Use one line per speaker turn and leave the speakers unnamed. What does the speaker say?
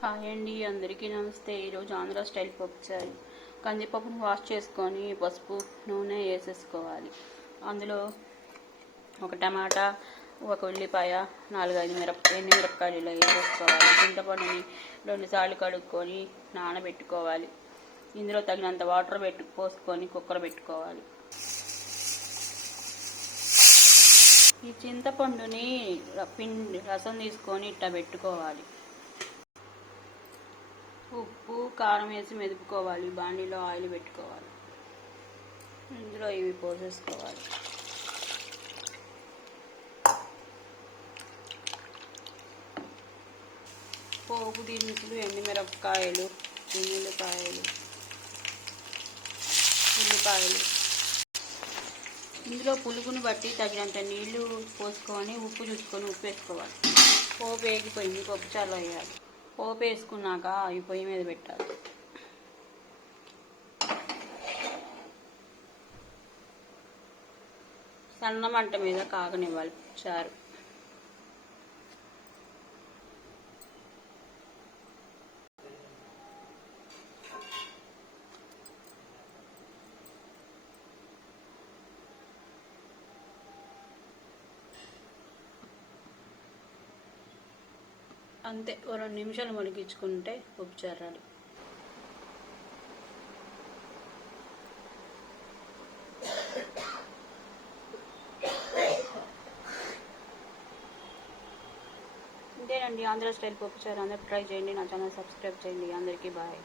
Hi అండి అందరికీ నమస్తే. ఈరోజు ఆంధ్ర స్టైల్ పప్పుచారు కందిపప్పును వాష్ చేసుకొని పసుపు నూనె వేసేసుకోవాలి. అందులో ఒక టమాటా ఒక ఉల్లిపాయ నాలుగైదు మిరప ఎన్ని మిరపకాయలు వేసేసుకోవాలి చింతపండుని రెండుసార్లు కడుక్కొని నానబెట్టుకోవాలి. ఇందులో తగినంత వాటర్ పెట్టు పోసుకొని కుక్కర్ పెట్టుకోవాలి. ఈ చింతపండుని పిండి రసం తీసుకొని ఇట్లా పెట్టుకోవాలి. ఉప్పు కారం వేసి మెదుపుకోవాలి. బాండీలో ఆయిల్ పెట్టుకోవాలి. ఇందులో ఇవి పోసేసుకోవాలి. పోపు దినుసులు ఎండుమిరపకాయలు ఉల్లిపాయలు ఉల్లిపాయలు. ఇందులో పులుగును బట్టి తగినంత నీళ్ళు పోసుకొని ఉప్పు చూసుకొని ఉప్పు వేసుకోవాలి. పోపు వేగిపోయింది పప్పు చాలు వేయాలి పోపు వేసుకున్నాక అవి పొయ్యి మీద పెట్టాలి. సన్న మంట మీద కాగనివ్వాలి. చారు. అంతే. ఓ రెండు నిమిషాలు మడిగించుకుంటే పప్పు రెడీ ఇంతేనండి ఆంధ్ర స్టైల్ పప్పు చారు అందరూ ట్రై చేయండి. నా ఛానల్ సబ్స్క్రైబ్ చేయండి. అందరికీ బాయ్.